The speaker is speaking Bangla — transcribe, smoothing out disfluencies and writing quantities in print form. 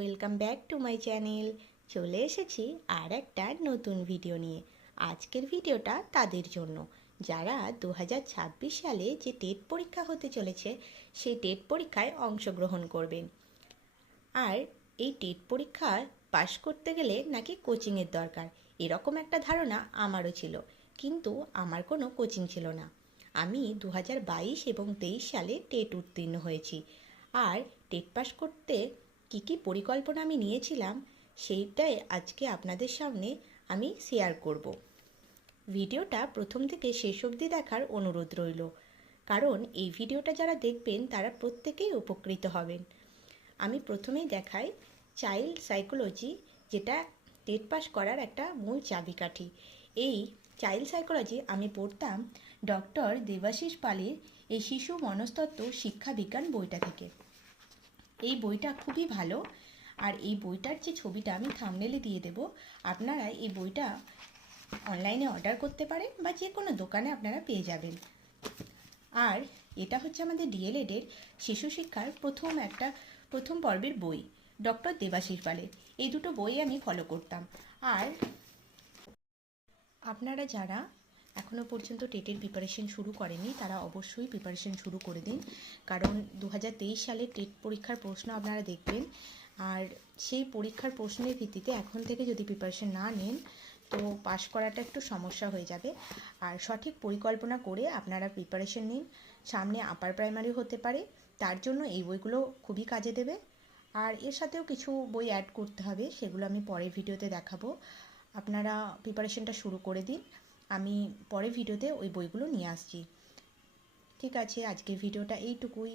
Welcome back to my channel. চলে এসেছি আর একটা নতুন ভিডিও নিয়ে। আজকের ভিডিওটা তাদের জন্য যারা 2026 সালে যে টেট পরীক্ষা হতে চলেছে সেই টেট পরীক্ষায় অংশগ্রহণ করবেন। আর এই টেট পরীক্ষায় পাশ করতে গেলে নাকি কোচিংয়ের দরকার, এরকম একটা ধারণা আমারও ছিল, কিন্তু আমার কোনো কোচিং ছিল না। আমি 2022 এবং 23 সালে টেট উত্তীর্ণ হয়েছি। আর টেট পাস করতে কী পরিকল্পনা আমি নিয়েছিলাম সেইটাই আজকে আপনাদের সামনে আমি শেয়ার করব। ভিডিওটা প্রথম থেকে শেষ অবধি দেখার অনুরোধ রইল, কারণ এই ভিডিওটা যারা দেখবেন তারা প্রত্যেকেই উপকৃত হবেন। আমি প্রথমেই দেখাই চাইল্ড সাইকোলজি, যেটা টেট পাস করার একটা মূল চাবিকাঠি। এই চাইল্ড সাইকোলজি আমি পড়তাম ডক্টর দেবাশিস পালের এই শিশু মনস্তত্ত্ব শিক্ষা বিজ্ঞান বইটা থেকে। এই বইটা খুবই ভালো, আর এই বইটার যে ছবিটা আমি থাম্বনেলে দিয়ে দেব, আপনারা এই বইটা অনলাইনে অর্ডার করতে পারেন বা যে কোনো দোকানে আপনারা পেয়ে যাবেন। আর এটা হচ্ছে আমাদের ডিএলএডের শিশু শিক্ষার প্রথম পর্বের বই, ডক্টর দেবাশিস পালের। এই দুটো বই আমি ফলো করতাম। আর আপনারা যারা এখনও পর্যন্ত টেটের প্রিপারেশন শুরু করেনি তারা অবশ্যই প্রিপারেশন শুরু করে দিন, কারণ 2023 সালের টেট পরীক্ষার প্রশ্ন আপনারা দেখবেন। আর সেই পরীক্ষার প্রশ্নের ভিত্তিতে এখন থেকে যদি প্রিপারেশন না নেন তো পাশ করাটা একটু সমস্যা হয়ে যাবে। আর সঠিক পরিকল্পনা করে আপনারা প্রিপারেশন নিন। সামনে আপার প্রাইমারি হতে পারে, তার জন্য এই বইগুলো খুবই কাজে দেবে। আর এর সাথেও কিছু বই অ্যাড করতে হবে, সেগুলো আমি পরের ভিডিওতে দেখাবো। আপনারা প্রিপারেশনটা শুরু করে দিন, আমি পরের ভিডিওতে ওই বইগুলো নিয়ে আসছি। ঠিক আছে, আজকের ভিডিওটা এইটুকুই।